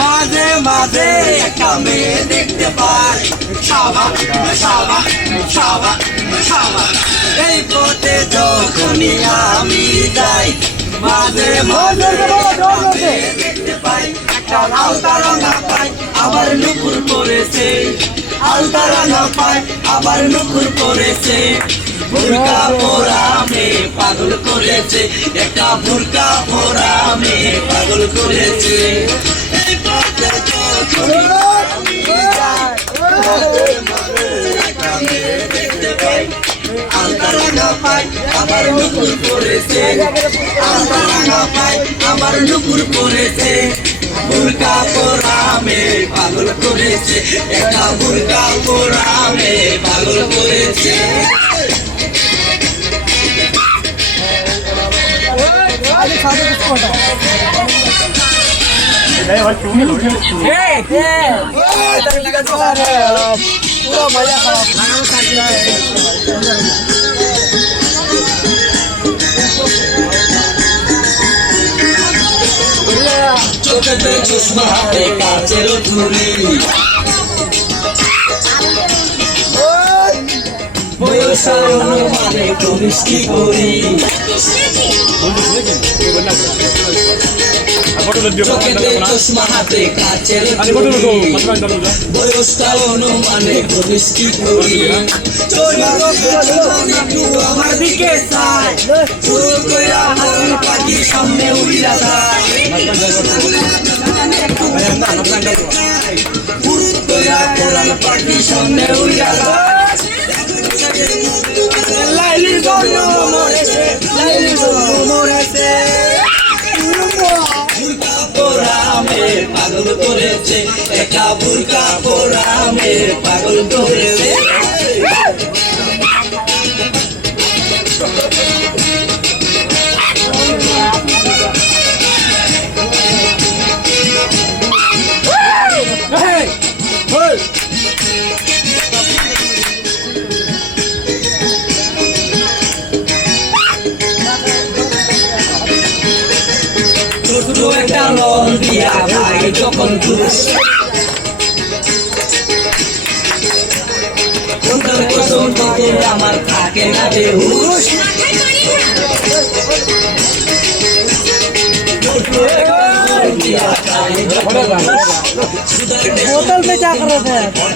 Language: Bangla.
মাঝে মাঝে একটা মেয়ে দেখতে পাই এই পথে যখনই আমি যাই মাঝে মাঝে দেখতে পাই একটা আলতা রাঙা পাই আবার নুপুর পড়েছে আলতা রাঙা পাই আবার নুপুর পড়েছে বুরকা পরা মেয়ে পাগল করেছে একটা বুরকা পরা মেয়ে পাগল করেছে এই পথে যখনই আমি যাই মাঝে মাঝে একটা মেয়ে দেখতে পাই আলতা রাঙা পাই আবার নুপুর পড়েছে আলতা রাঙা পাই আবার নুপুর পড়েছে বুরকা পরা মেয়ে পাগল করেছে একটা বুরকা পরা মেয়ে পাগল করেছে চোখেতে চশমা হাতে কাচের ঝুড়ি বয়সের অনুমানে করিস কি করি চোখেতে চশমা হাতে কাচের ঝুড়ি বয়সটা অনুমানে করিস কি করি আমার দিকে চাই চোর কইরা হাসি পাখি সামনে উড়িয়া যায় কোরআন পাখি সামনে উড়িয়া যায় লাইলির গরু মরেছে লাইলির গরু মরেছে বুরকা পরা মেয়ে পাগল করেছে একটা বুরকা পরা মেয়ে পাগল করেছে একটা রং দিয়া ভাই যখন দুষ আমার থাকে না বেহুশ बोतल में क्या कर रहे थे